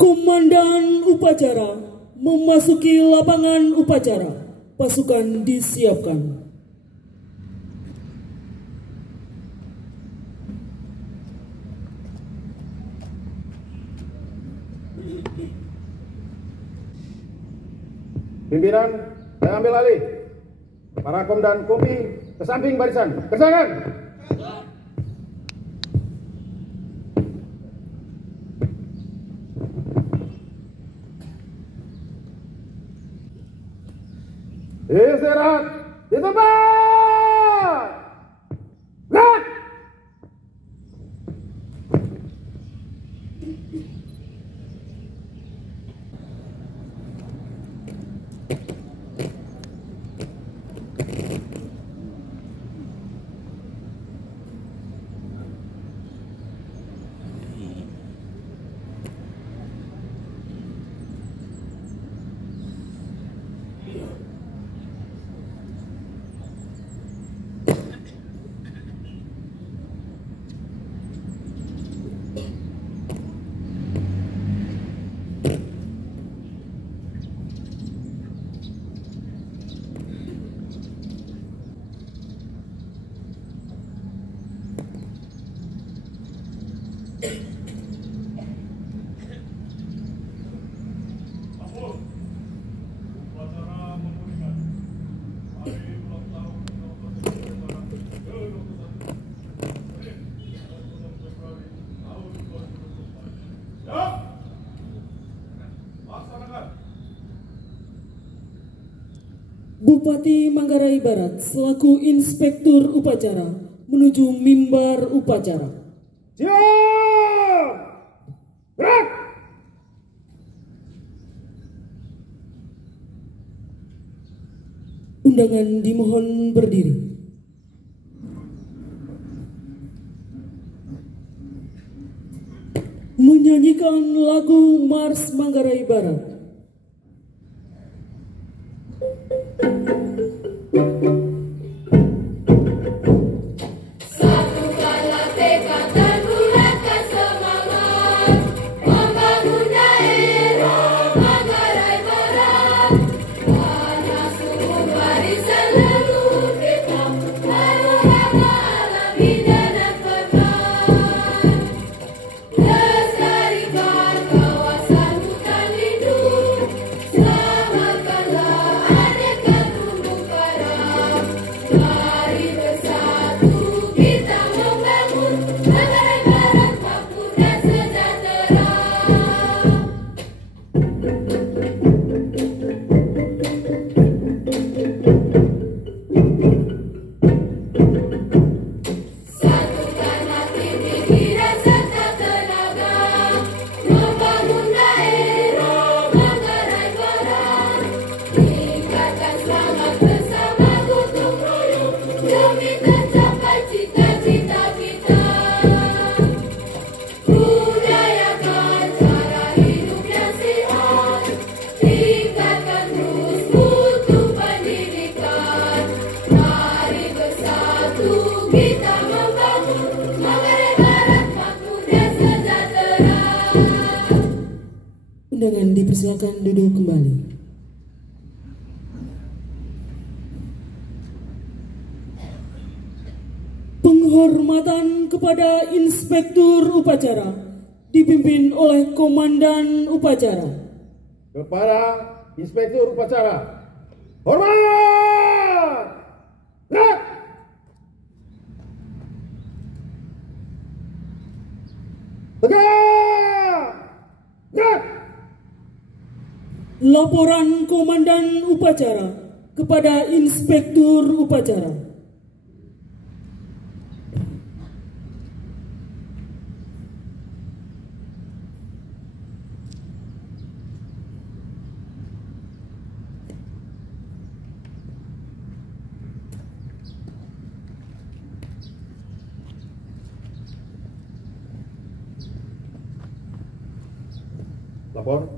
Komandan upacara memasuki lapangan upacara. Pasukan disiapkan. Pimpinan, saya ambil alih. Para kom dan kopi ke samping barisan. Kerjakan. Istirahat di tempat. Gerak. Bupati Manggarai Barat selaku inspektur upacara menuju mimbar upacara. Siap! Gerak! Undangan dimohon berdiri. Menyanyikan lagu Mars Manggarai Barat. Undangan dipersilakan duduk kembali. Penghormatan kepada inspektur upacara dipimpin oleh komandan upacara. Kepada inspektur upacara, hormat! Gerak! Tegak! Gerak! Laporan komandan upacara kepada inspektur upacara. Lapor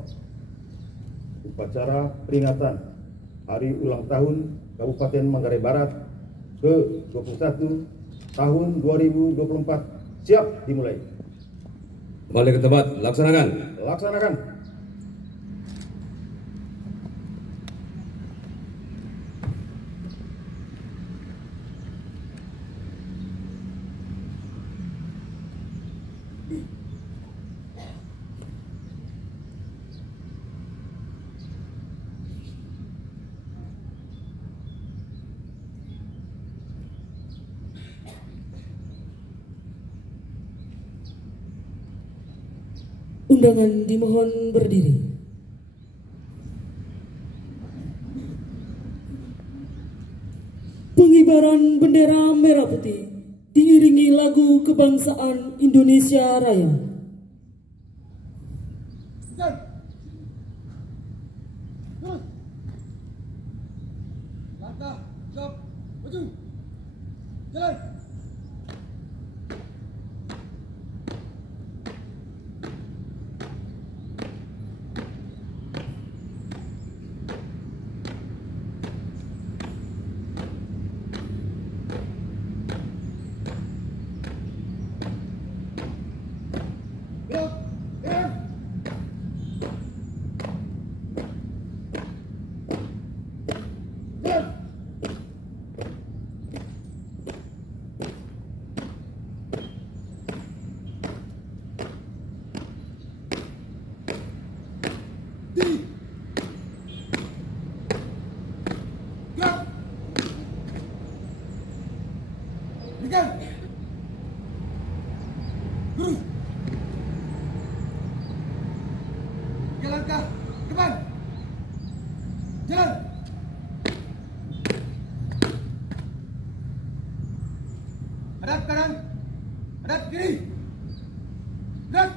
upacara peringatan Hari Ulang Tahun Kabupaten Manggarai Barat ke-21 tahun 2024 siap dimulai. Kembali ke tempat, laksanakan. Laksanakan. Undangan dimohon berdiri. Pengibaran bendera merah putih diiringi lagu kebangsaan Indonesia Raya. Langkah, stop, maju, jalan. Guru, 3 langkah ke depan, jalan. Hadap kanan, hadap kiri, gerak.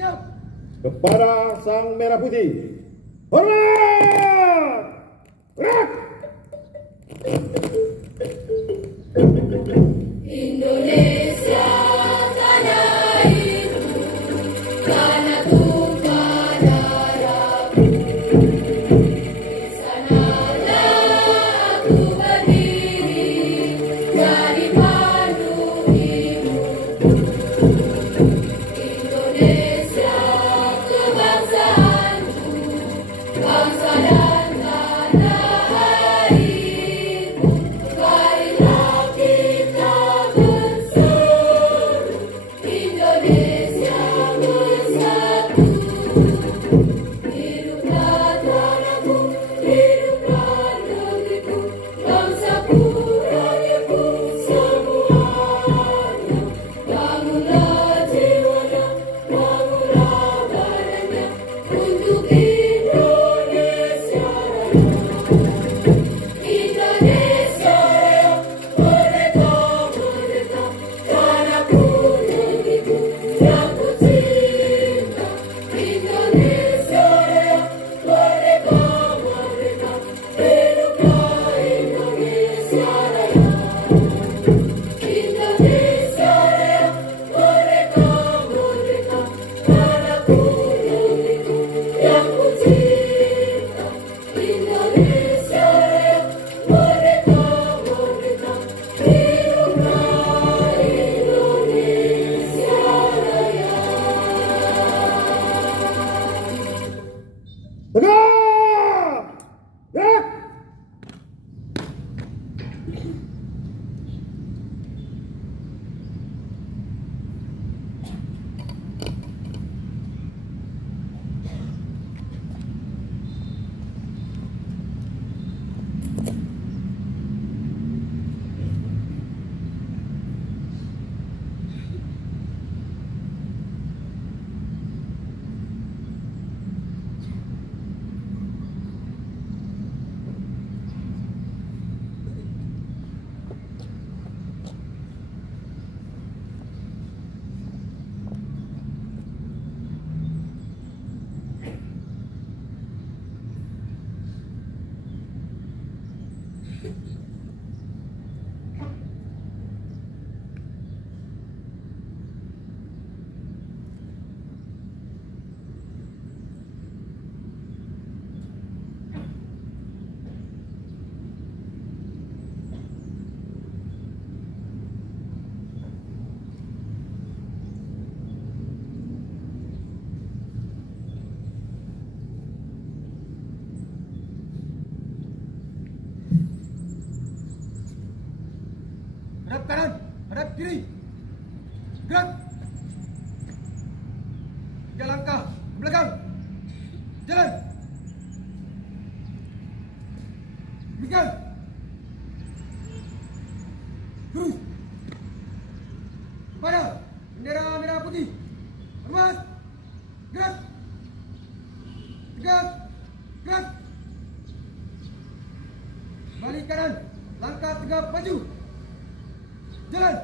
Siap. Kepada Sang Merah Putih, hormat! Gerak! Indonesia tanah airku, tanah tumpah darahku. Di sanalah aku berdiri dari pandu ibuku. Indonesia kebangsaanku, bangsa dan tanah airku. Marilah kita bersatu, Indonesia bersatu. Hiduplah tanahku, hiduplah negeriku, bangsaku, rakyatku semuanya. Bangunlah jiwanya, bangunlah badannya untuk Indonesia Raya. Indonesia Raya, merdeka, merdeka, tanahku, negeriku yang ku cinta. Indonesia Raya, merdeka, merdeka, hiduplah Indonesia Raya. Indonesia Raya, merdeka, merdeka, tanahku, negeriku yang ku cinta. Indonesia Raya, merdeka, merdeka, hiduplah Indonesia Raya. Tegak! Gerak! Hadap kanan, hadap kiri. Gerak. 3 langkah ke belakang. Jalan. Demikian. Terus. Pada bendera merah putih. Hormat. Gerak. Tegak. Gerak. Balik kanan. Langkah tegap maju. Jalan.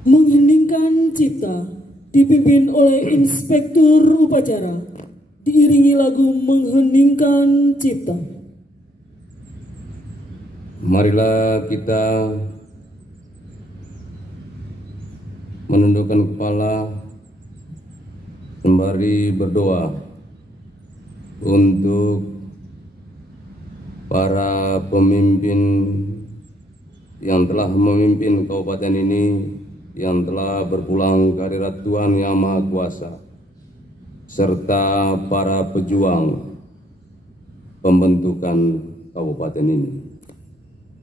Mengheningkan cipta dipimpin oleh Inspektur Upacara, diiringi lagu Mengheningkan Cipta. Marilah kita menundukkan kepala sembari berdoa untuk para pemimpin yang telah memimpin kabupaten ini, yang telah berpulang ke hadirat Tuhan Yang Maha Kuasa, serta para pejuang pembentukan kabupaten ini.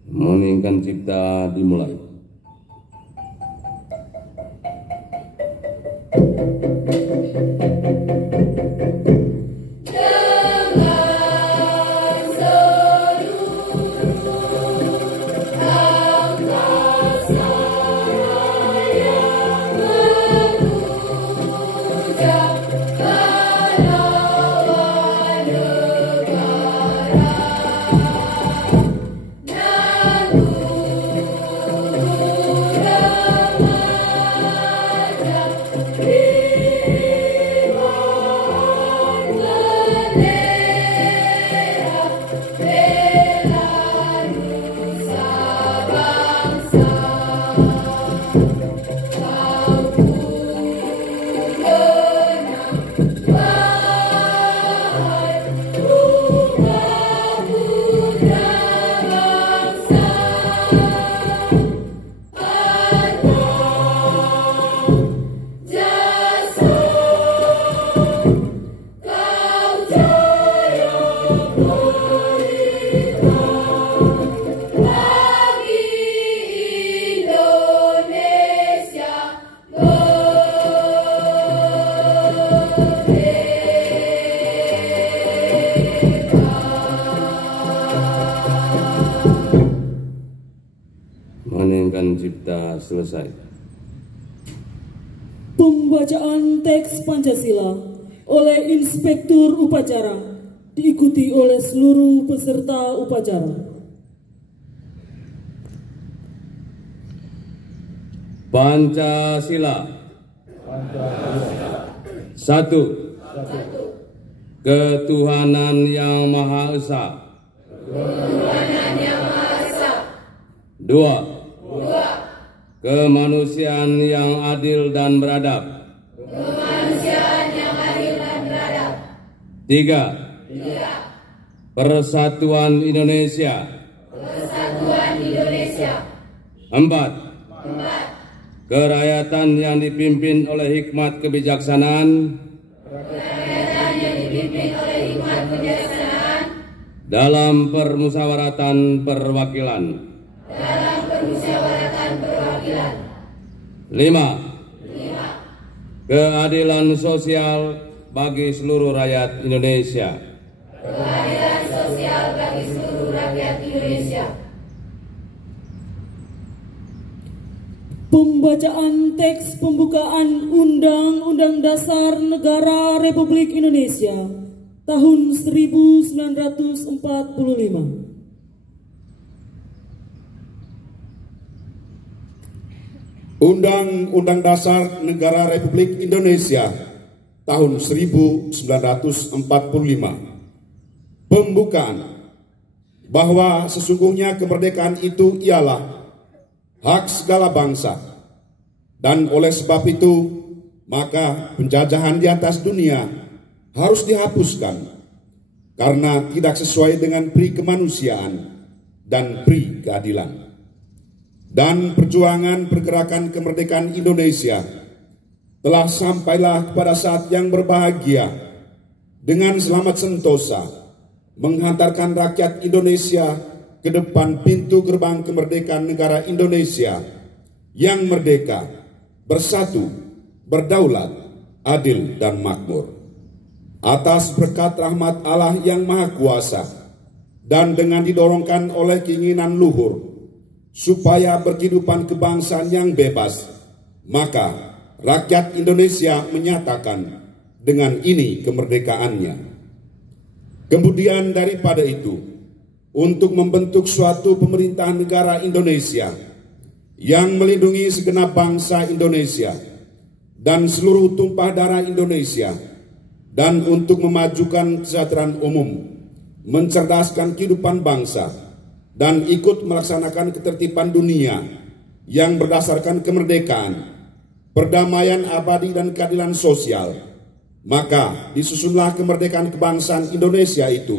Meninggikan cipta dimulai. Meninggikan cipta selesai. Pembacaan teks Pancasila oleh Inspektur Upacara diikuti oleh seluruh peserta upacara. Pancasila. Satu. Ketuhanan Yang Maha Esa. Dua. Kemanusiaan yang adil dan beradab. Tiga. Persatuan Indonesia. Empat. Kerakyatan yang dipimpin oleh hikmat kebijaksanaan. Dalam permusyawaratan perwakilan. Lima. Keadilan sosial bagi seluruh rakyat Indonesia. Pembacaan teks pembukaan Undang-Undang Dasar Negara Republik Indonesia tahun 1945. Undang-Undang Dasar Negara Republik Indonesia tahun 1945. Pembukaan bahwa sesungguhnya kemerdekaan itu ialah hak segala bangsa, dan oleh sebab itu maka penjajahan di atas dunia harus dihapuskan karena tidak sesuai dengan pri kemanusiaan dan pri keadilan. Dan perjuangan pergerakan kemerdekaan Indonesia telah sampailah kepada saat yang berbahagia dengan selamat sentosa menghantarkan rakyat Indonesia ke depan pintu gerbang kemerdekaan negara Indonesia yang merdeka, bersatu, berdaulat, adil dan makmur. Atas berkat rahmat Allah yang Maha Kuasa dan dengan didorongkan oleh keinginan luhur supaya berkehidupan kebangsaan yang bebas, maka rakyat Indonesia menyatakan dengan ini kemerdekaannya. Kemudian daripada itu, untuk membentuk suatu pemerintahan negara Indonesia yang melindungi segenap bangsa Indonesia dan seluruh tumpah darah Indonesia, dan untuk memajukan kesejahteraan umum, mencerdaskan kehidupan bangsa, dan ikut melaksanakan ketertiban dunia yang berdasarkan kemerdekaan, perdamaian abadi dan keadilan sosial, maka disusunlah kemerdekaan kebangsaan Indonesia itu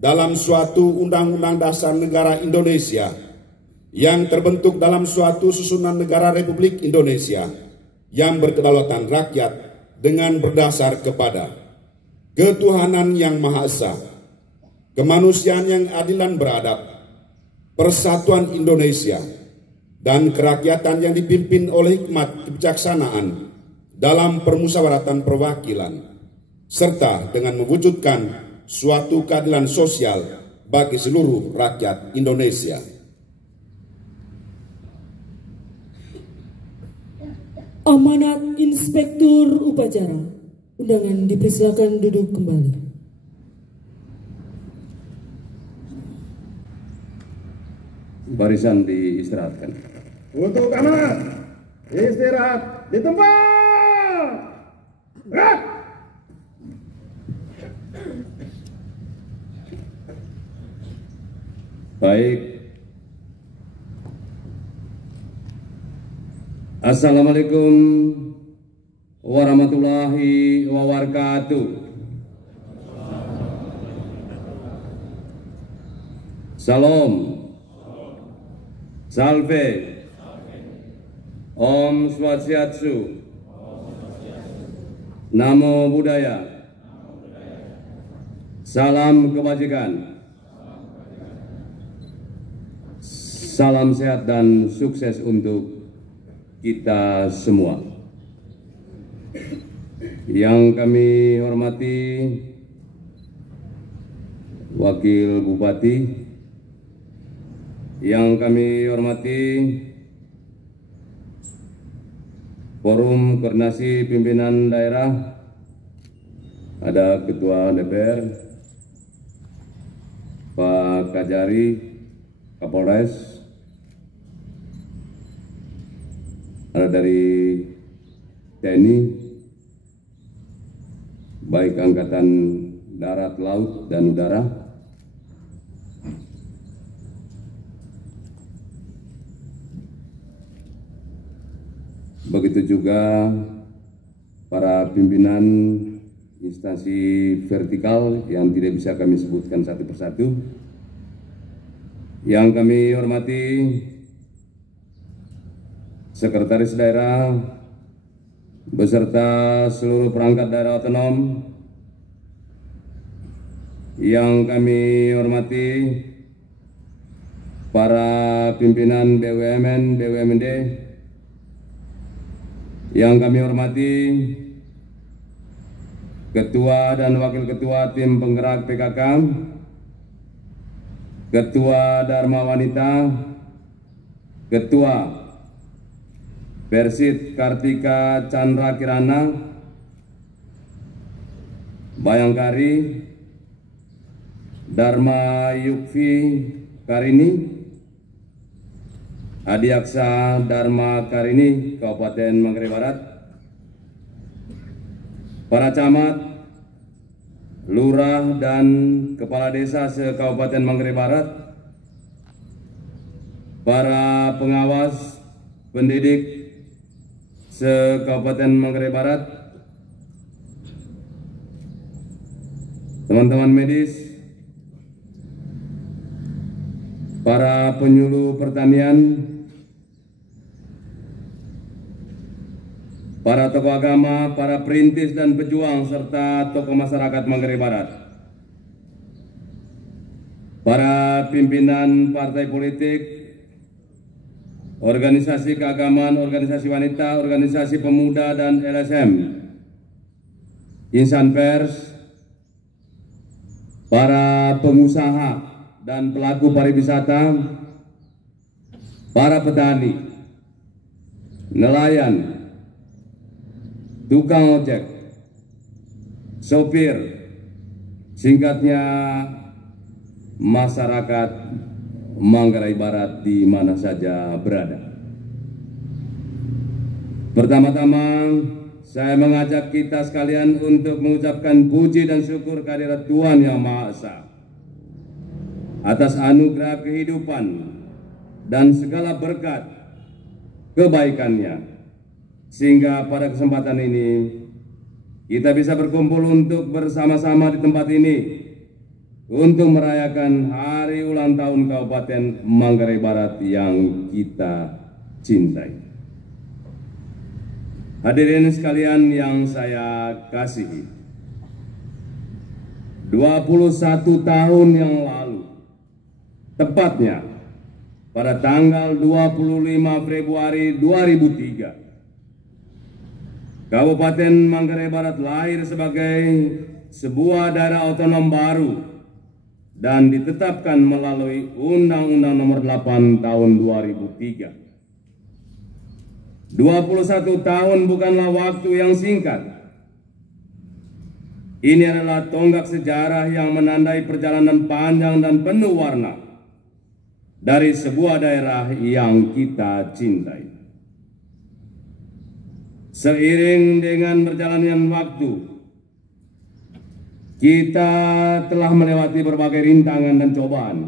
dalam suatu Undang-Undang Dasar Negara Indonesia yang terbentuk dalam suatu susunan negara Republik Indonesia yang berkedaulatan rakyat dengan berdasar kepada ketuhanan yang Maha Esa, kemanusiaan yang adil dan beradab, persatuan Indonesia, dan kerakyatan yang dipimpin oleh hikmat kebijaksanaan dalam permusyawaratan perwakilan, serta dengan mewujudkan suatu keadilan sosial bagi seluruh rakyat Indonesia. Amanat Inspektur Upacara. Undangan dipersilakan duduk kembali. Barisan diistirahatkan. Untuk amanat, istirahat di tempat. Gerak! Baik. Assalamualaikum warahmatullahi wabarakatuh. Salam. Salve. Om Swastiastu. Namo Buddhaya. Salam kebajikan. Salam sehat dan sukses untuk kita semua. Yang kami hormati Wakil Bupati, yang kami hormati Forum Koordinasi Pimpinan Daerah, ada Ketua DPR, Pak Kajari, Kapolres, ada dari TNI, baik Angkatan Darat, Laut, dan Udara, begitu juga para pimpinan instansi vertikal yang tidak bisa kami sebutkan satu persatu. Yang kami hormati Sekretaris Daerah beserta seluruh perangkat daerah otonom, yang kami hormati para pimpinan BUMN, BUMD, yang kami hormati Ketua dan Wakil Ketua Tim Penggerak PKK, Ketua Dharma Wanita, Ketua Persit Kartika Chandra Kirana, Bayangkari, Dharma Yukvi Karini, Adiaksa Dharma Karini, Kabupaten Manggarai Barat, para camat, lurah, dan kepala desa se-Kabupaten Manggarai Barat, para pengawas, pendidik se-Kabupaten Manggarai Barat, teman-teman medis, para penyuluh pertanian, para tokoh agama, para perintis dan pejuang, serta tokoh masyarakat Manggarai Barat, para pimpinan partai politik, organisasi keagamaan, organisasi wanita, organisasi pemuda dan LSM, insan pers, para pengusaha dan pelaku pariwisata, para petani, nelayan, tukang ojek, sopir, singkatnya masyarakat Manggarai Barat di mana saja berada. Pertama-tama saya mengajak kita sekalian untuk mengucapkan puji dan syukur kehadirat Tuhan Yang Maha Esa atas anugerah kehidupan dan segala berkat kebaikannya, sehingga pada kesempatan ini kita bisa berkumpul untuk bersama-sama di tempat ini untuk merayakan hari ulang tahun Kabupaten Manggarai Barat yang kita cintai. Hadirin sekalian yang saya kasihi, 21 tahun yang lalu, tepatnya pada tanggal 25 Februari 2003, Kabupaten Manggarai Barat lahir sebagai sebuah daerah otonom baru dan ditetapkan melalui Undang-Undang Nomor 8 Tahun 2003. 21 tahun bukanlah waktu yang singkat. Ini adalah tonggak sejarah yang menandai perjalanan panjang dan penuh warna dari sebuah daerah yang kita cintai. Seiring dengan berjalannya waktu, kita telah melewati berbagai rintangan dan cobaan.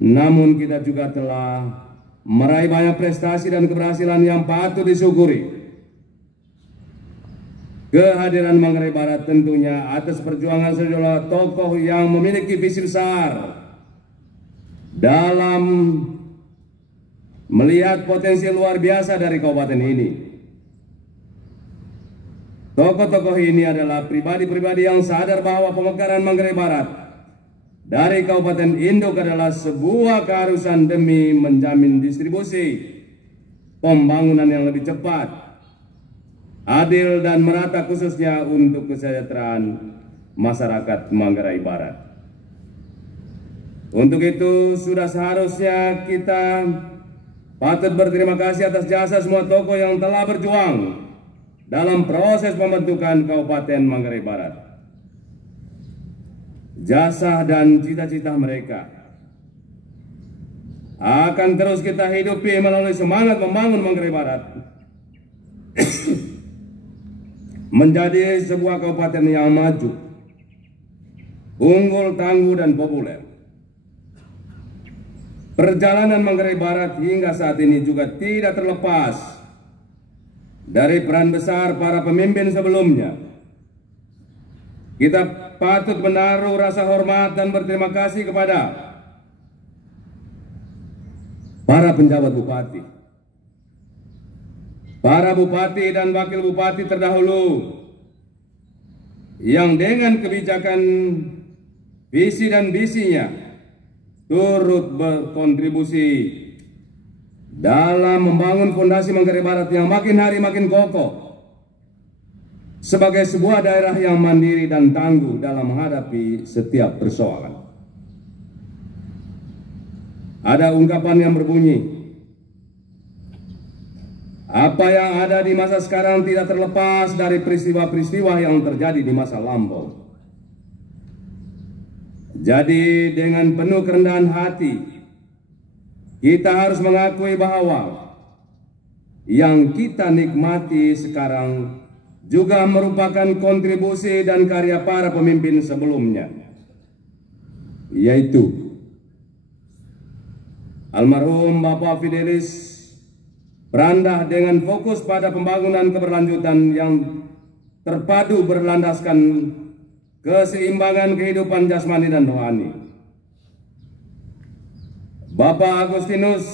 Namun kita juga telah meraih banyak prestasi dan keberhasilan yang patut disyukuri. Kehadiran Manggarai Barat tentunya atas perjuangan sejumlah tokoh yang memiliki visi besar dalam melihat potensi luar biasa dari kabupaten ini. Tokoh-tokoh ini adalah pribadi-pribadi yang sadar bahwa pemekaran Manggarai Barat dari Kabupaten Induk adalah sebuah keharusan demi menjamin distribusi pembangunan yang lebih cepat, adil dan merata, khususnya untuk kesejahteraan masyarakat Manggarai Barat. Untuk itu sudah seharusnya kita patut berterima kasih atas jasa semua tokoh yang telah berjuang dalam proses pembentukan Kabupaten Manggarai Barat. Jasa dan cita-cita mereka akan terus kita hidupi melalui semangat membangun Manggarai Barat menjadi sebuah kabupaten yang maju, unggul, tangguh, dan populer. Perjalanan Manggarai Barat hingga saat ini juga tidak terlepas dari peran besar para pemimpin sebelumnya. Kita patut menaruh rasa hormat dan berterima kasih kepada para penjabat bupati, para bupati dan wakil bupati terdahulu yang dengan kebijakan visi dan misinya turut berkontribusi dalam membangun fondasi Manggarai Barat yang makin hari makin kokoh sebagai sebuah daerah yang mandiri dan tangguh dalam menghadapi setiap persoalan. Ada ungkapan yang berbunyi, apa yang ada di masa sekarang tidak terlepas dari peristiwa-peristiwa yang terjadi di masa lampau. Jadi dengan penuh kerendahan hati, kita harus mengakui bahwa yang kita nikmati sekarang juga merupakan kontribusi dan karya para pemimpin sebelumnya, yaitu almarhum Bapak Fidelis Prandah dengan fokus pada pembangunan keberlanjutan yang terpadu berlandaskan keseimbangan kehidupan jasmani dan rohani. Bapak Agustinus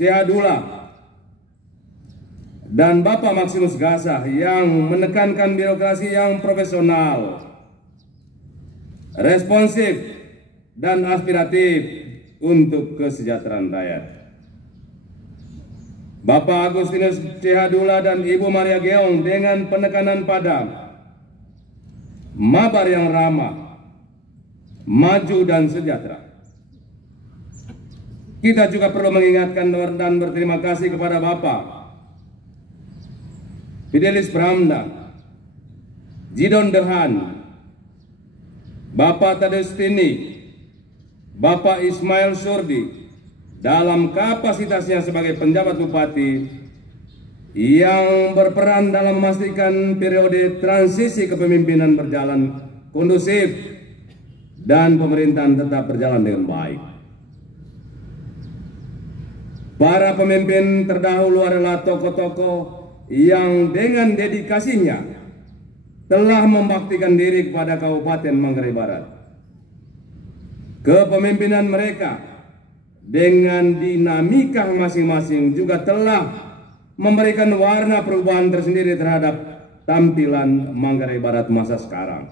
Cihadula dan Bapak Maximus Gasah yang menekankan birokrasi yang profesional, responsif, dan aspiratif untuk kesejahteraan rakyat. Bapak Agustinus Cihadula dan Ibu Maria Geong dengan penekanan pada mabar yang ramah, maju, dan sejahtera. Kita juga perlu mengingatkan dan berterima kasih kepada Bapak Fidelis Prandah, Jidon Dehan, Bapak Tadestini, Bapak Ismail Surdi dalam kapasitasnya sebagai penjabat bupati yang berperan dalam memastikan periode transisi kepemimpinan berjalan kondusif dan pemerintahan tetap berjalan dengan baik. Para pemimpin terdahulu adalah tokoh-tokoh yang dengan dedikasinya telah membaktikan diri kepada Kabupaten Manggarai Barat Kepemimpinan mereka dengan dinamika masing-masing juga telah memberikan warna perubahan tersendiri terhadap tampilan Manggarai Barat masa sekarang.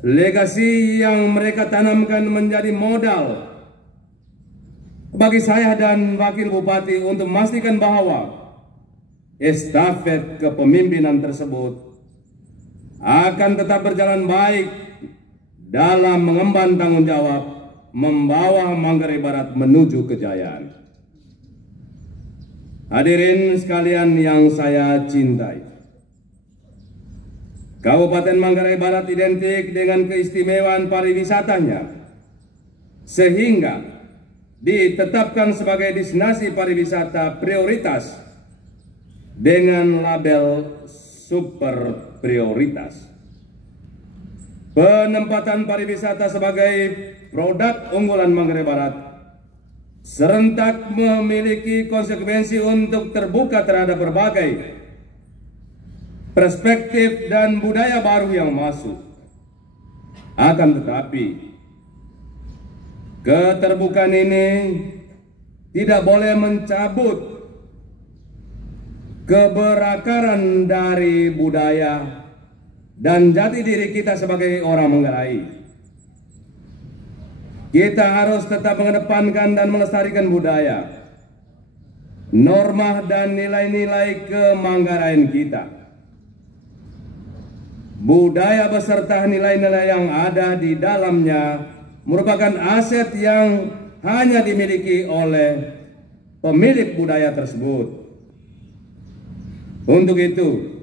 Legasi yang mereka tanamkan menjadi modal bagi saya dan Wakil Bupati untuk memastikan bahwa estafet kepemimpinan tersebut akan tetap berjalan baik dalam mengemban tanggung jawab membawa Manggarai Barat menuju kejayaan. Hadirin sekalian yang saya cintai, Kabupaten Manggarai Barat identik dengan keistimewaan pariwisatanya, sehingga ditetapkan sebagai destinasi pariwisata prioritas dengan label super prioritas. Penempatan pariwisata sebagai produk unggulan Manggarai Barat serentak memiliki konsekuensi untuk terbuka terhadap berbagai perspektif dan budaya baru yang masuk. Akan tetapi, keterbukaan ini tidak boleh mencabut keberakaran dari budaya dan jati diri kita sebagai orang Manggarai. Kita harus tetap mengedepankan dan melestarikan budaya, norma dan nilai-nilai kemanggaraian kita. Budaya beserta nilai-nilai yang ada di dalamnya merupakan aset yang hanya dimiliki oleh pemilik budaya tersebut. Untuk itu,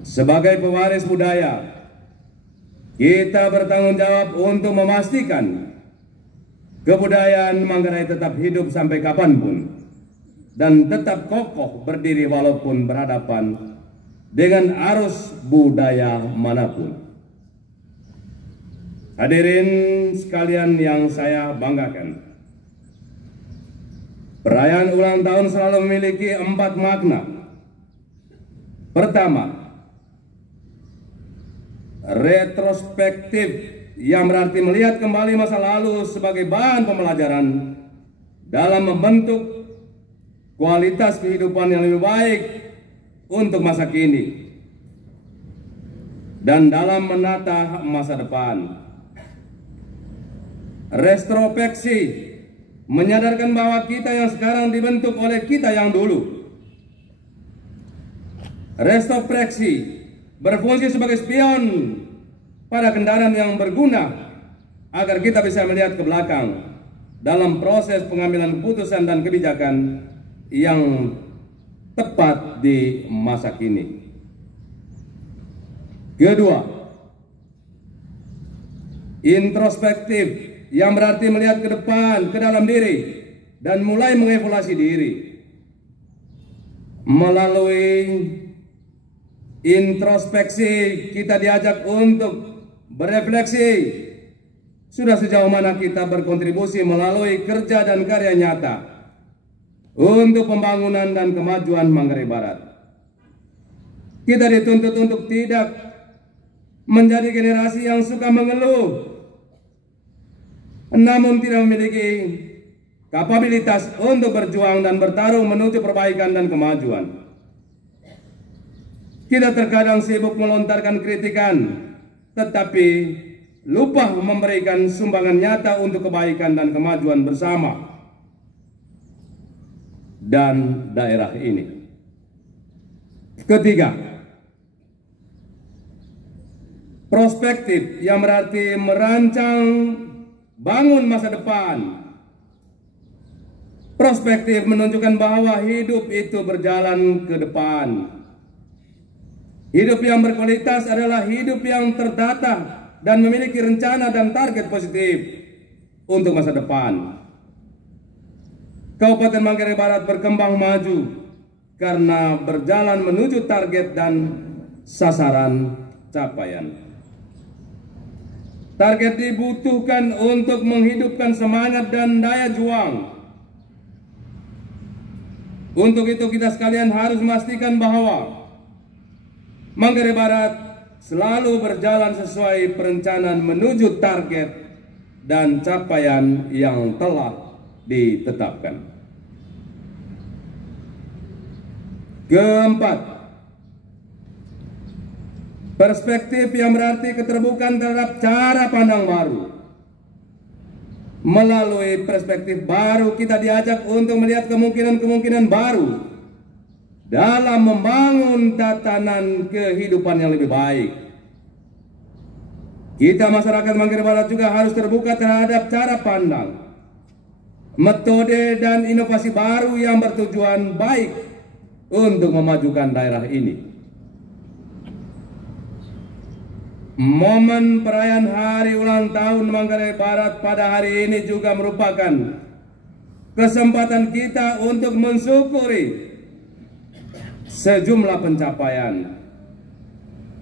sebagai pewaris budaya, kita bertanggung jawab untuk memastikan kebudayaan Manggarai tetap hidup sampai kapanpun dan tetap kokoh berdiri walaupun berhadapan dengan arus budaya manapun. Hadirin sekalian yang saya banggakan, perayaan ulang tahun selalu memiliki 4 makna. Pertama, retrospektif yang berarti melihat kembali masa lalu sebagai bahan pembelajaran dalam membentuk kualitas kehidupan yang lebih baik untuk masa kini dan dalam menata masa depan. Retrospeksi menyadarkan bahwa kita yang sekarang dibentuk oleh kita yang dulu. Retrospeksi berfungsi sebagai spion pada kendaraan yang berguna agar kita bisa melihat ke belakang dalam proses pengambilan keputusan dan kebijakan yang tepat di masa kini. Kedua, introspektif yang berarti melihat ke depan, ke dalam diri dan mulai mengevaluasi diri. Melalui introspeksi kita diajak untuk berefleksi sudah sejauh mana kita berkontribusi melalui kerja dan karya nyata untuk pembangunan dan kemajuan Manggarai Barat. Kita dituntut untuk tidak menjadi generasi yang suka mengeluh namun tidak memiliki kapabilitas untuk berjuang dan bertarung menuju perbaikan dan kemajuan. Kita terkadang sibuk melontarkan kritikan, tetapi lupa memberikan sumbangan nyata untuk kebaikan dan kemajuan bersama dan daerah ini. Ketiga, prospektif yang berarti merancang bangun masa depan. Prospektif menunjukkan bahwa hidup itu berjalan ke depan. Hidup yang berkualitas adalah hidup yang terdata dan memiliki rencana dan target positif untuk masa depan. Kabupaten Manggarai Barat berkembang maju karena berjalan menuju target dan sasaran capaian. Target dibutuhkan untuk menghidupkan semangat dan daya juang. Untuk itu kita sekalian harus memastikan bahwa Manggarai Barat selalu berjalan sesuai perencanaan menuju target dan capaian yang telah ditetapkan. Keempat, perspektif yang berarti keterbukaan terhadap cara pandang baru. Melalui perspektif baru kita diajak untuk melihat kemungkinan-kemungkinan baru dalam membangun tatanan kehidupan yang lebih baik. Kita masyarakat Manggarai Barat juga harus terbuka terhadap cara pandang, metode dan inovasi baru yang bertujuan baik untuk memajukan daerah ini. Momen perayaan hari ulang tahun Manggarai Barat pada hari ini juga merupakan kesempatan kita untuk mensyukuri sejumlah pencapaian.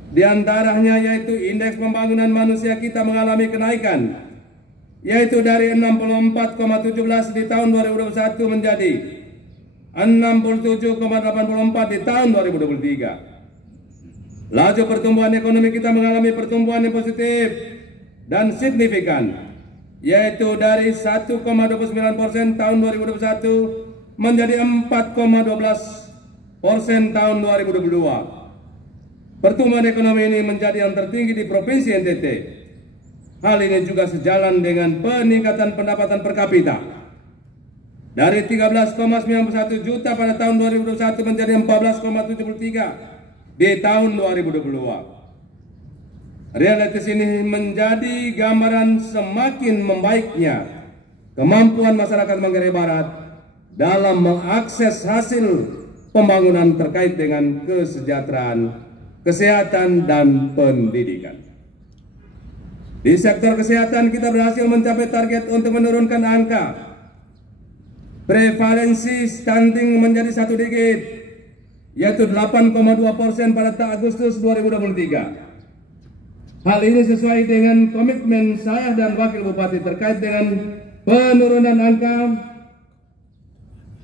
Di antaranya yaitu indeks pembangunan manusia kita mengalami kenaikan, yaitu dari 64,17 di tahun 2021 menjadi 67,84 di tahun 2023. Laju pertumbuhan ekonomi kita mengalami pertumbuhan yang positif dan signifikan, yaitu dari 1,29% tahun 2021 menjadi 4,12% tahun 2022. Pertumbuhan ekonomi ini menjadi yang tertinggi di Provinsi NTT. Hal ini juga sejalan dengan peningkatan pendapatan per kapita dari 13,91 juta pada tahun 2021 menjadi 14,73 di tahun 2022. Realitas ini menjadi gambaran semakin membaiknya kemampuan masyarakat Manggarai Barat dalam mengakses hasil pembangunan terkait dengan kesejahteraan, kesehatan, dan pendidikan. Di sektor kesehatan kita berhasil mencapai target untuk menurunkan angka prevalensi stunting menjadi 1 digit, yaitu 8,2% pada Agustus 2023. Hal ini sesuai dengan komitmen saya dan Wakil Bupati terkait dengan penurunan angka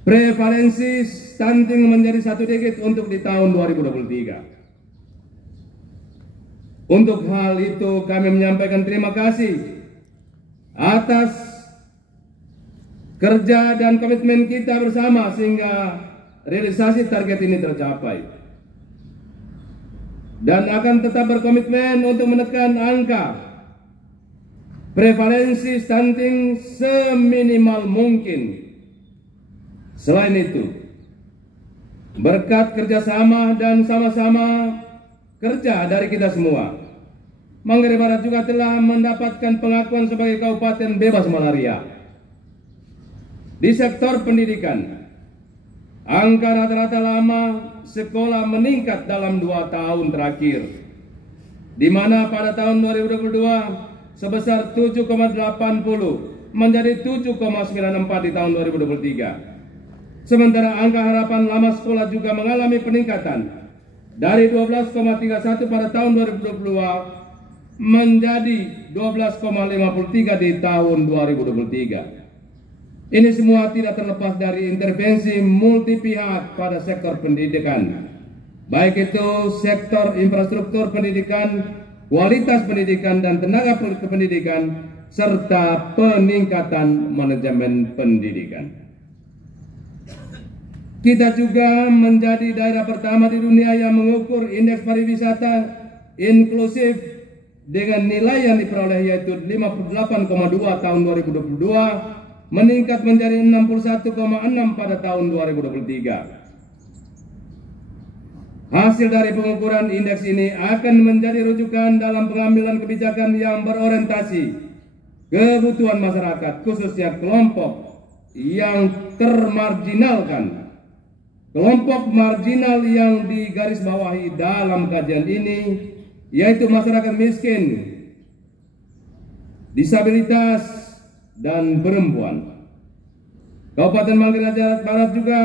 prevalensi stunting menjadi 1 digit untuk di tahun 2023. Untuk hal itu kami menyampaikan terima kasih atas kerja dan komitmen kita bersama sehingga realisasi target ini tercapai. Dan akan tetap berkomitmen untuk menekan angka prevalensi stunting seminimal mungkin. Selain itu, berkat kerjasama dan sama-sama kerja dari kita semua, Manggarai Barat juga telah mendapatkan pengakuan sebagai kabupaten bebas malaria. Di sektor pendidikan, angka rata-rata lama sekolah meningkat dalam 2 tahun terakhir, di mana pada tahun 2022 sebesar 7,80 menjadi 7,94 di tahun 2023. Sementara angka harapan lama sekolah juga mengalami peningkatan dari 12,31 pada tahun 2022 menjadi 12,53 di tahun 2023. Ini semua tidak terlepas dari intervensi multi pihak pada sektor pendidikan, baik itu sektor infrastruktur pendidikan, kualitas pendidikan dan tenaga pendidikan, serta peningkatan manajemen pendidikan. Kita juga menjadi daerah pertama di dunia yang mengukur indeks pariwisata inklusif dengan nilai yang diperoleh yaitu 58,2 tahun 2022 meningkat menjadi 61,6 pada tahun 2023. Hasil dari pengukuran indeks ini akan menjadi rujukan dalam pengambilan kebijakan yang berorientasi kebutuhan masyarakat, khususnya kelompok yang termarginalkan. Kelompok marginal yang digarisbawahi dalam kajian ini yaitu masyarakat miskin, disabilitas, dan perempuan. Kabupaten Manggarai Barat juga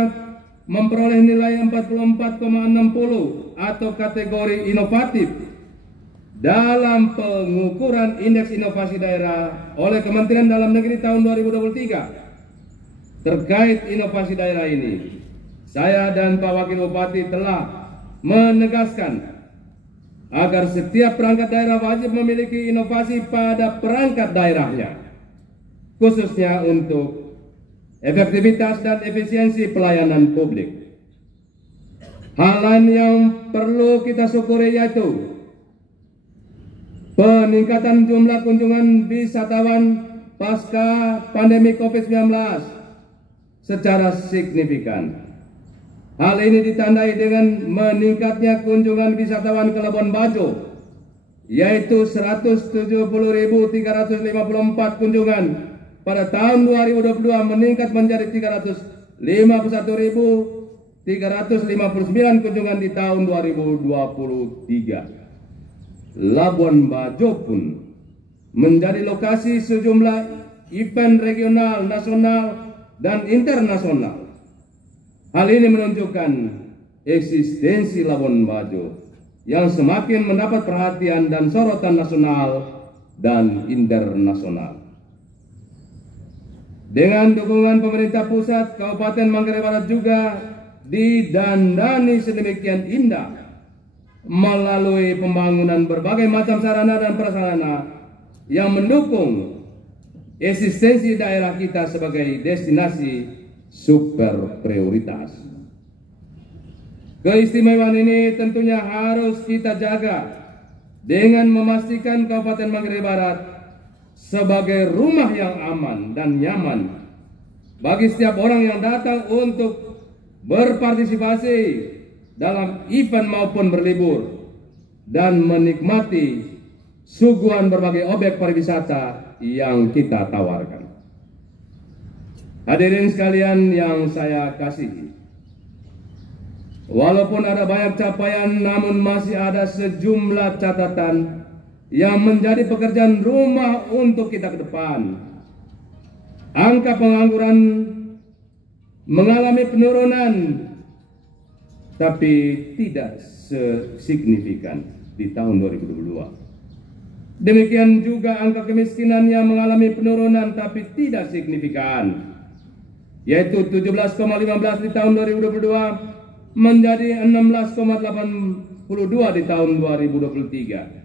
memperoleh nilai 44,60 atau kategori inovatif dalam pengukuran indeks inovasi daerah oleh Kementerian Dalam Negeri tahun 2023. Terkait inovasi daerah ini, saya dan Pak Wakil Bupati telah menegaskan agar setiap perangkat daerah wajib memiliki inovasi pada perangkat daerahnya, khususnya untuk efektivitas dan efisiensi pelayanan publik. Hal lain yang perlu kita syukuri yaitu peningkatan jumlah kunjungan wisatawan pasca pandemi COVID-19 secara signifikan. Hal ini ditandai dengan meningkatnya kunjungan wisatawan ke Labuan Bajo, yaitu 170.354 kunjungan pada tahun 2022 meningkat menjadi 351.359 kunjungan di tahun 2023. Labuan Bajo pun menjadi lokasi sejumlah event regional, nasional, dan internasional. Hal ini menunjukkan eksistensi Labuan Bajo yang semakin mendapat perhatian dan sorotan nasional dan internasional. Dengan dukungan pemerintah pusat, Kabupaten Manggarai Barat juga didandani sedemikian indah melalui pembangunan berbagai macam sarana dan prasarana yang mendukung eksistensi daerah kita sebagai destinasi super prioritas. Keistimewaan ini tentunya harus kita jaga dengan memastikan Kabupaten Manggarai Barat sebagai rumah yang aman dan nyaman bagi setiap orang yang datang untuk berpartisipasi dalam event maupun berlibur dan menikmati suguhan berbagai objek pariwisata yang kita tawarkan. Hadirin sekalian yang saya kasihi, walaupun ada banyak capaian, namun masih ada sejumlah catatan yang menjadi pekerjaan rumah untuk kita ke depan. Angka pengangguran mengalami penurunan, tapi tidak signifikan di tahun 2022. Demikian juga angka kemiskinan yang mengalami penurunan tapi tidak signifikan, yaitu 17,15 di tahun 2022 menjadi 16,82 di tahun 2023.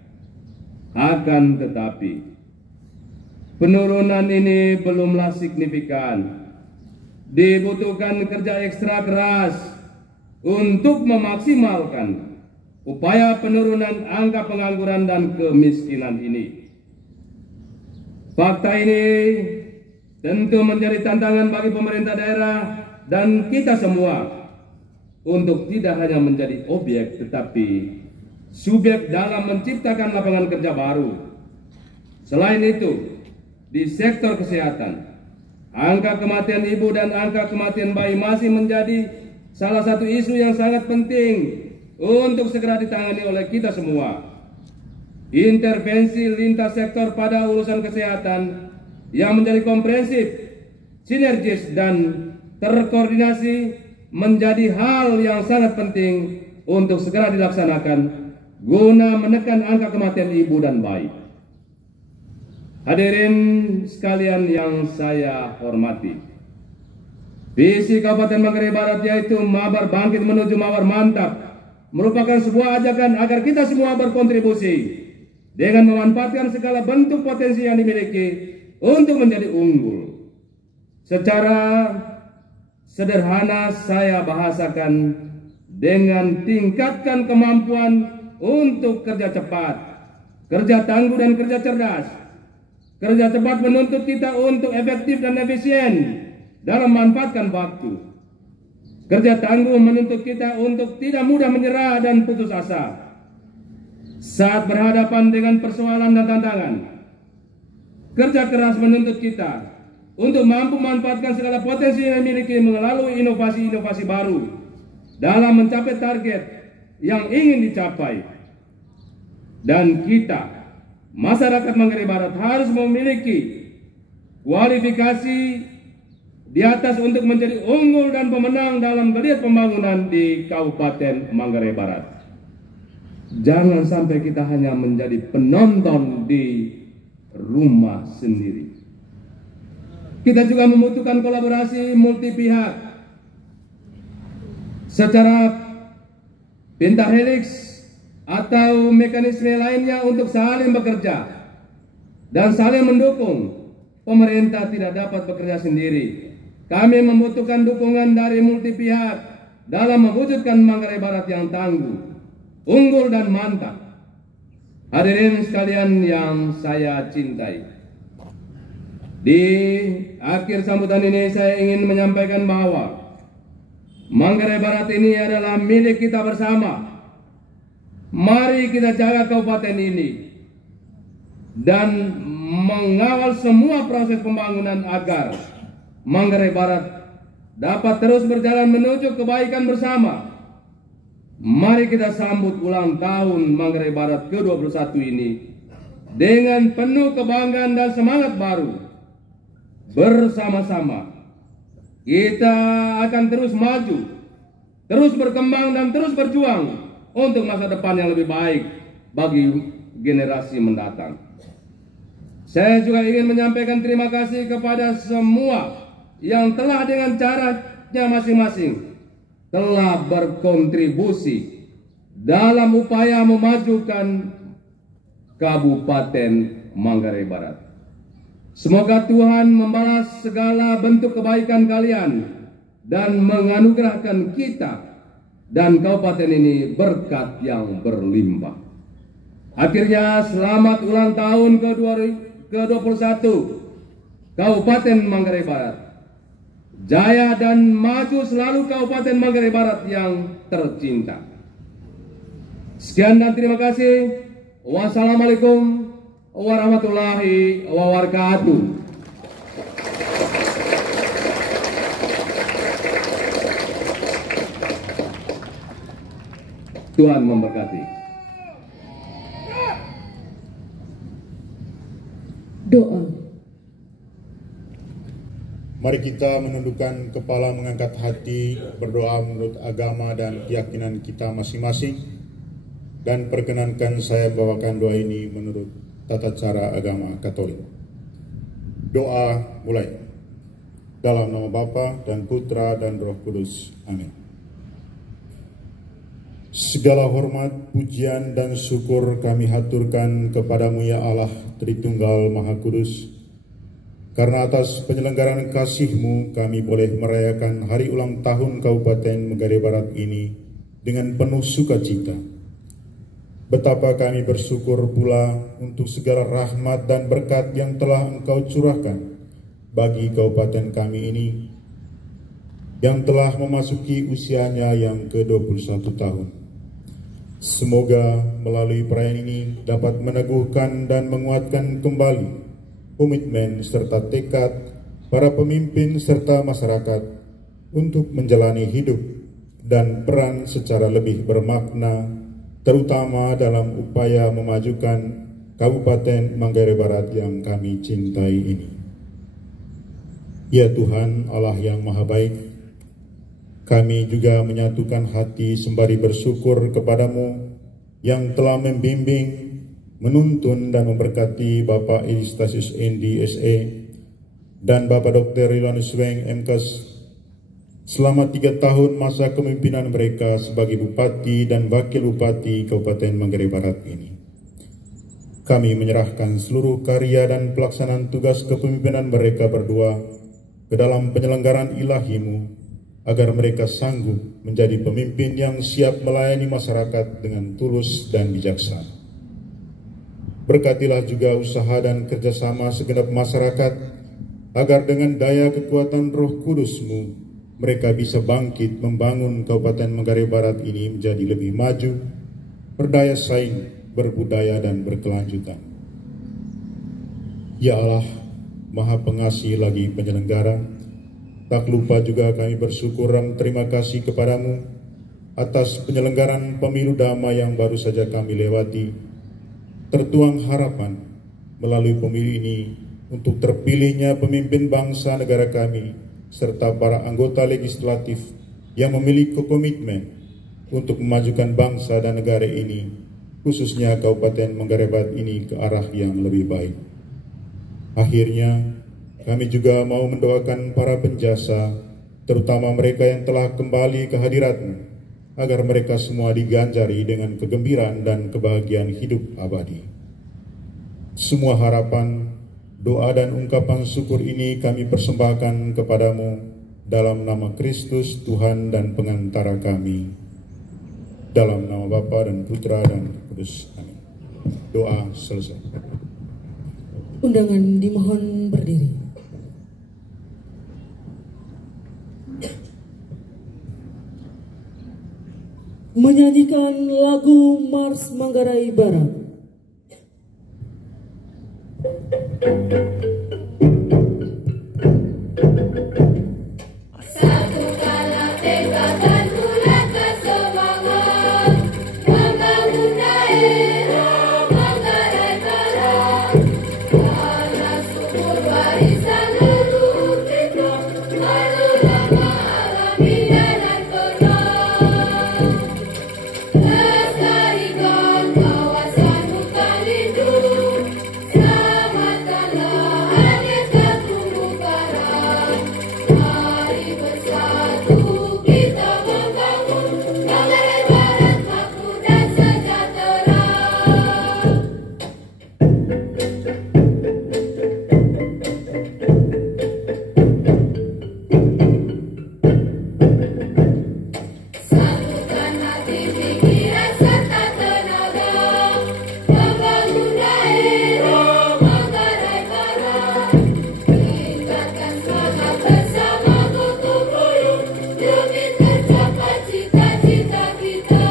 Akan tetapi penurunan ini belumlah signifikan. Dibutuhkan kerja ekstra keras untuk memaksimalkan upaya penurunan angka pengangguran dan kemiskinan ini. Fakta ini tentu menjadi tantangan bagi pemerintah daerah dan kita semua untuk tidak hanya menjadi objek tetapi subjek dalam menciptakan lapangan kerja baru. Selain itu, di sektor kesehatan, angka kematian ibu dan angka kematian bayi masih menjadi salah satu isu yang sangat penting untuk segera ditangani oleh kita semua. Intervensi lintas sektor pada urusan kesehatan yang menjadi komprehensif, sinergis, dan terkoordinasi menjadi hal yang sangat penting untuk segera dilaksanakan guna menekan angka kematian ibu dan bayi. Hadirin sekalian yang saya hormati, visi Kabupaten Manggarai Barat yaitu Mabar Bangkit menuju Mabar Mantap merupakan sebuah ajakan agar kita semua berkontribusi dengan memanfaatkan segala bentuk potensi yang dimiliki untuk menjadi unggul. Secara sederhana saya bahasakan dengan tingkatkan kemampuan untuk kerja cepat, kerja tangguh dan kerja cerdas. Kerja cepat menuntut kita untuk efektif dan efisien dalam memanfaatkan waktu. Kerja tangguh menuntut kita untuk tidak mudah menyerah dan putus asa saat berhadapan dengan persoalan dan tantangan. Kerja keras menuntut kita untuk mampu memanfaatkan segala potensi yang dimiliki melalui inovasi-inovasi baru dalam mencapai target yang ingin dicapai. Dan kita, masyarakat Manggarai Barat, harus memiliki kualifikasi di atas untuk menjadi unggul dan pemenang dalam geliat pembangunan di Kabupaten Manggarai Barat. Jangan sampai kita hanya menjadi penonton di rumah sendiri. Kita juga membutuhkan kolaborasi multi pihak. Secara pentahelix atau mekanisme lainnya untuk saling bekerja dan saling mendukung, pemerintah tidak dapat bekerja sendiri. Kami membutuhkan dukungan dari multi pihak dalam mewujudkan Manggarai Barat yang tangguh, unggul dan mantap. Hadirin sekalian yang saya cintai, di akhir sambutan ini saya ingin menyampaikan bahwa Manggarai Barat ini adalah milik kita bersama. Mari kita jaga kabupaten ini dan mengawal semua proses pembangunan agar Manggarai Barat dapat terus berjalan menuju kebaikan bersama. Mari kita sambut ulang tahun Manggarai Barat ke-21 ini dengan penuh kebanggaan dan semangat baru. Bersama-sama kita akan terus maju, terus berkembang dan terus berjuang untuk masa depan yang lebih baik bagi generasi mendatang. Saya juga ingin menyampaikan terima kasih kepada semua yang telah dengan caranya masing-masing telah berkontribusi dalam upaya memajukan Kabupaten Manggarai Barat. Semoga Tuhan membalas segala bentuk kebaikan kalian dan menganugerahkan kita dan kabupaten ini berkat yang berlimpah. Akhirnya selamat ulang tahun ke-21 Kabupaten Manggarai Barat. Jaya dan maju selalu Kabupaten Manggarai Barat yang tercinta. Sekian dan terima kasih. Wassalamualaikum warahmatullahi wabarakatuh. Tuhan memberkati. Doa. Mari kita menundukkan kepala, mengangkat hati, berdoa menurut agama dan keyakinan kita masing-masing, dan perkenankan saya membawakan doa ini menurut tata cara agama Katolik. Doa mulai. Dalam nama Bapa dan Putra dan Roh Kudus. Amin. Segala hormat, pujian, dan syukur kami haturkan kepadamu ya Allah Tritunggal Maha Kudus. Karena atas penyelenggaraan kasih-Mu kami boleh merayakan hari ulang tahun Kabupaten Manggarai Barat ini dengan penuh sukacita. Betapa kami bersyukur pula untuk segala rahmat dan berkat yang telah Engkau curahkan bagi kabupaten kami ini yang telah memasuki usianya yang ke-21 tahun. Semoga melalui perayaan ini dapat meneguhkan dan menguatkan kembali komitmen serta tekad para pemimpin serta masyarakat untuk menjalani hidup dan peran secara lebih bermakna, terutama dalam upaya memajukan Kabupaten Manggarai Barat yang kami cintai ini. Ya Tuhan Allah yang Maha Baik, kami juga menyatukan hati sembari bersyukur kepadamu yang telah membimbing, menuntun dan memberkati Bapak Elistasius Endi SE dan Bapak Dr. Rilanus Weng MKes selama 3 tahun masa kepemimpinan mereka sebagai Bupati dan Wakil Bupati Kabupaten Manggarai Barat ini. Kami menyerahkan seluruh karya dan pelaksanaan tugas kepemimpinan mereka berdua ke dalam penyelenggaraan ilahi-Mu, agar mereka sanggup menjadi pemimpin yang siap melayani masyarakat dengan tulus dan bijaksana. Berkatilah juga usaha dan kerjasama segenap masyarakat, agar dengan daya kekuatan Roh Kudus-Mu, mereka bisa bangkit membangun Kabupaten Manggarai Barat ini menjadi lebih maju, berdaya saing, berbudaya dan berkelanjutan. Ya Allah, Maha Pengasih lagi penyelenggara, tak lupa juga kami bersyukur dan terima kasih kepadamu atas penyelenggaraan pemilu damai yang baru saja kami lewati. Tertuang harapan melalui pemilu ini untuk terpilihnya pemimpin bangsa negara kami serta para anggota legislatif yang memiliki komitmen untuk memajukan bangsa dan negara ini, khususnya Kabupaten Manggarai Barat ini ke arah yang lebih baik. Akhirnya, kami juga mau mendoakan para penjasa, terutama mereka yang telah kembali ke hadirat-Mu, agar mereka semua diganjari dengan kegembiraan dan kebahagiaan hidup abadi. Semua harapan, doa dan ungkapan syukur ini kami persembahkan kepadamu dalam nama Kristus Tuhan dan pengantara kami, dalam nama Bapa dan Putra dan Roh Kudus. Amin. Doa selesai. Undangan dimohon berdiri. Menyanyikan lagu Mars Manggarai Barat. Satukanlah tekad dan bulatkan semangat membangun daerah Manggarai Barat. Karena subur warisan leluhur kita, panorama alam indah dan tenang. Lestarikan kawasan hutan lindung, selamatkanlah aneka terumbu karang. Mari bersatu kita membangun Manggarai Barat makmur dan sejahtera. Satukan hati, pikiran serta tenaga membangun daerah Manggarai Barat. Tingkatkan semangat bersama gotong royong demi tercapai cita-cita kita.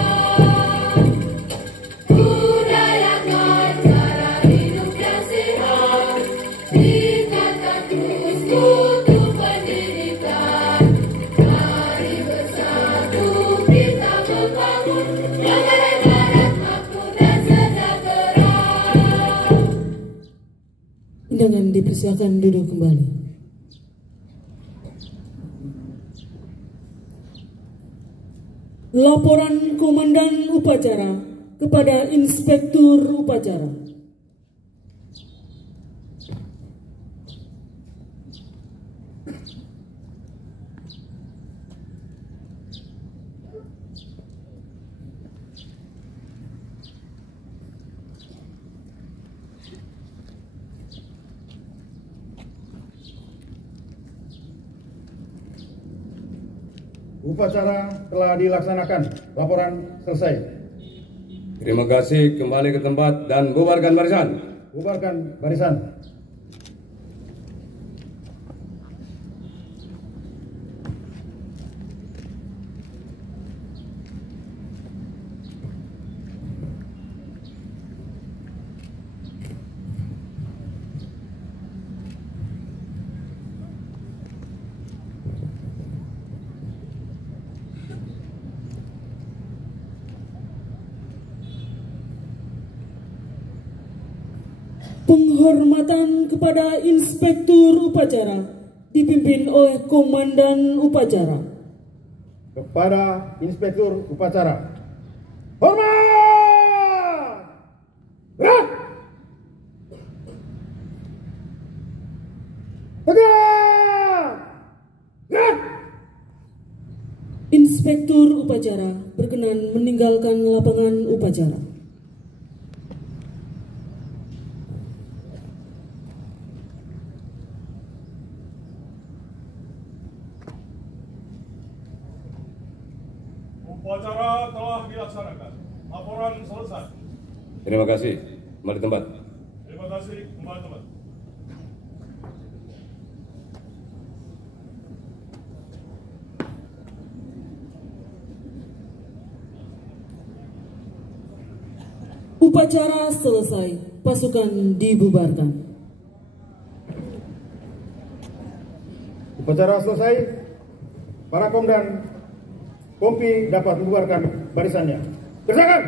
Budayakan cara hidup yang sehat, tingkatkan terus mutu pendidikan. Mari bersatu kita membangun Manggarai Barat makmur dan sejahtera. Undangan dipersilakan duduk kembali. Laporan Komandan Upacara kepada Inspektur Upacara. Upacara telah dilaksanakan. Laporan selesai. Terima kasih, kembali ke tempat dan bubarkan barisan. Bubarkan barisan. Penghormatan kepada Inspektur Upacara dipimpin oleh Komandan Upacara. Kepada Inspektur Upacara. Hormat! Gerak! Tegak! Gerak! Inspektur Upacara berkenan meninggalkan lapangan upacara. Upacara telah dilaksanakan. Laporan selesai. Terima kasih, kembali tempat. Terima kasih, kembali tempat. Upacara selesai, pasukan dibubarkan. Upacara selesai. Para kom dan kompi dapat membubarkan barisannya. Kerjakan!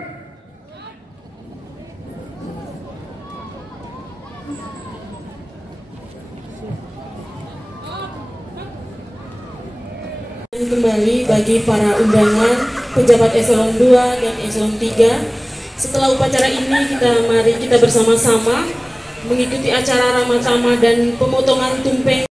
Kembali bagi para undangan, pejabat eselon 2 dan eselon 3. Setelah upacara ini mari kita bersama-sama mengikuti acara Ramatama dan pemotongan tumpeng.